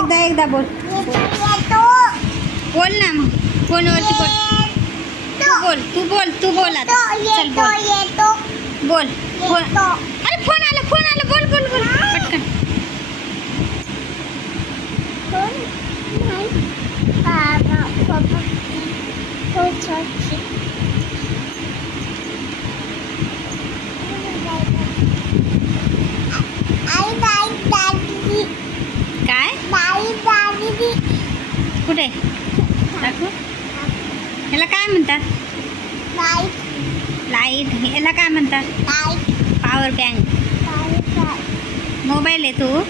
एकदा बोल. बोल ना मग फोनवरती बोल. तू बोल आता. चल बोल. अरे फोन आला बोल पटकन. काय कुठे दाखव. ह्याला काय म्हणतात? लाईट. ह्याला काय म्हणतात? Power bank. मोबाईल आहे तो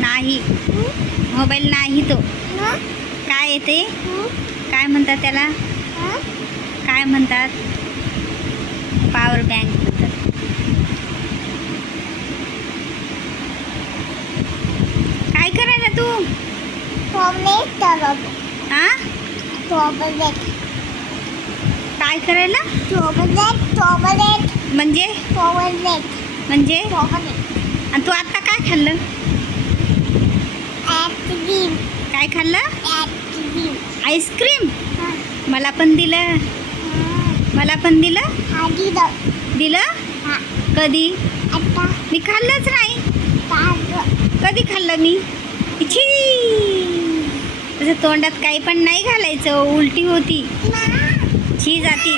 नाही. मोबाईल नाही तो. काय येते? काय म्हणतात त्याला? काय म्हणतात? पॉवर बँक म्हणतात. काय करायला तू? हा काय करायला? म्हणजे आणि तू आता काय खाल्लं? काय खाल्लं? आईस्क्रीम. मला पण दिलं. दिलं कधी? मी खाल्लंच नाही. कधी खाल्लं मी? छी. तसं तोंडात काही पण नाही घालायचं. उलटी होती. छी जाती.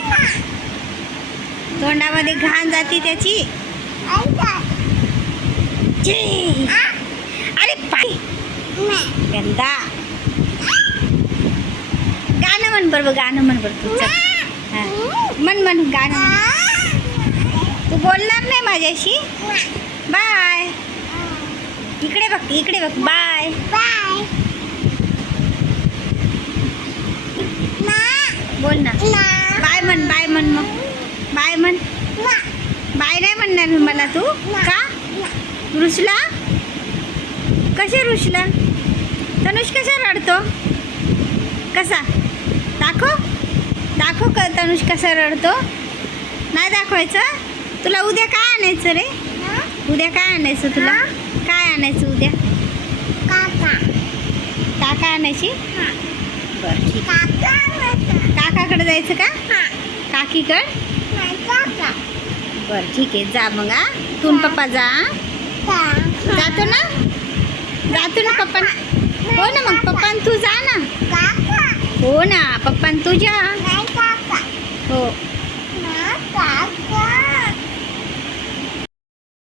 तोंडामध्ये घाण जाती त्याची. छी. अरे पाय गंदा. गाणं म्हण बरं तू. म्हण गाणं. तू बोलणार नाही माझ्याशी? बाय. इकडे बघ. बाय. बोल ना. बाय म्हण मग. बाय म्हण. बाय नाही म्हणणार मला तू का? रुसला? कसे रुसला? तनुष कसा रडतो? कसा? दाखव का तनुष कसा रडतो? नाही दाखवायचं. तुला उद्या काय आणायचं रे? उद्या काय आणायचं तुला? काय आणायचं उद्या? काका आणायची? बरं ठीक. काकाकडे जायचं का? काकीकडे? बरं ठीक आहे. जा मग. तू पप्पा जा. जातो ना पप्पा. हो ना मग पप्पा तू जा ना. हो ना पप्पा तू जा. हो.